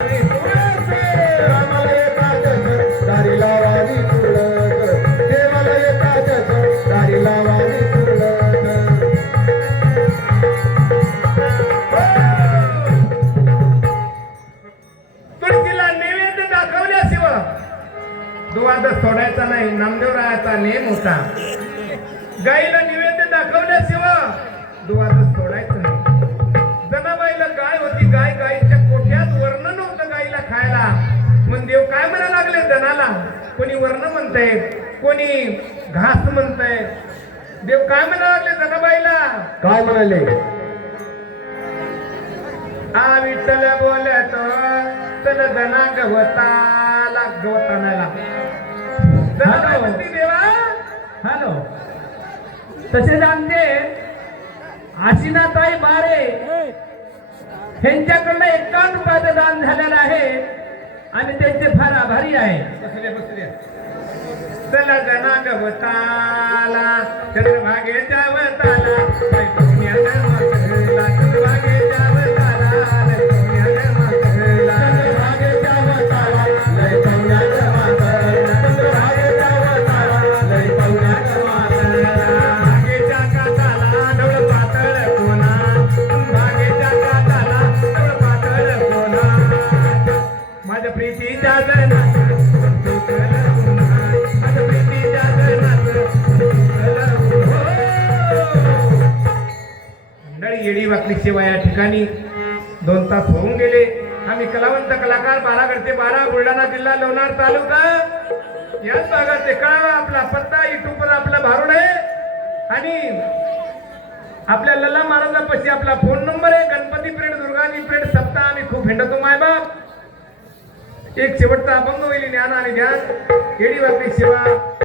रामाला येतातच दारी लावावी तुळस, देवाला येतातच दारी लावावी तुळस. तुळशीला नैवेद्य दाखवल्याशिवाय दुवाद सोडायचा नाही. नामदेवरायाचा नेम होता. गाईला नैवेद्य दाखवल्याशिवाय दुवाद सोडायचं नाही. जनाबाईला गाय होती. गाईच्या कोठ्यात वर्ण नव्हतं गाईला खायला. मग देव काय म्हणायला लागले जनाला? कोणी वर्ण म्हणतंय, कोणी घास म्हणतंय. देव काय म्हणायला लागले जनाबाईला? काय म्हणाले? आ विठ्ठल बोलतो चल जना गवताला गवत आणायला. देवा हॅलो, तसेच आमचे आशिनाताई बारे यांच्याकडनं 51 रुपयाचं दान झालेलं आहे. आम्ही त्यांचे फार आभारी आहे. बसले चला जना गवताला चंद्रभागेच्या वताला पुण्याच्या माथ्याला, चंद्रभागेच्या वताला पुण्याच्या माथ्याला, चंद्रभागेच्या वताला लय पवनाच्या माथ्याला, चंद्रभागेच्या वताला लय पवनाच्या माथ्याला. भागेच्या काठाला डोळ पातळ कोणा, भागेच्या काठाला डोळ पातळ कोणा. माझ्या प्रीतीच्या जनात माझ्या प्रीतीच्या जनात मंडळी येडी वाकली सेवा या ठिकाणी 2 तास होऊन गेले. आम्ही कलावंत कलाकार 12 12 बुलढाणा जिल्हा लोणार तालुका याच भागात ते कळवा. आपला पत्ता युट्यूबवर आपला भारूड आहे आणि आपल्या लल्ला महाराजापाशी आपला फोन नंबर आहे. गणपती प्रेड दुर्गाजी प्रेड सप्ताह आम्ही खूप हिंडतो मायबाप. एक शेवटचा अभंग होईल ज्ञान आणि ध्यान. येडी वाकडी सेवा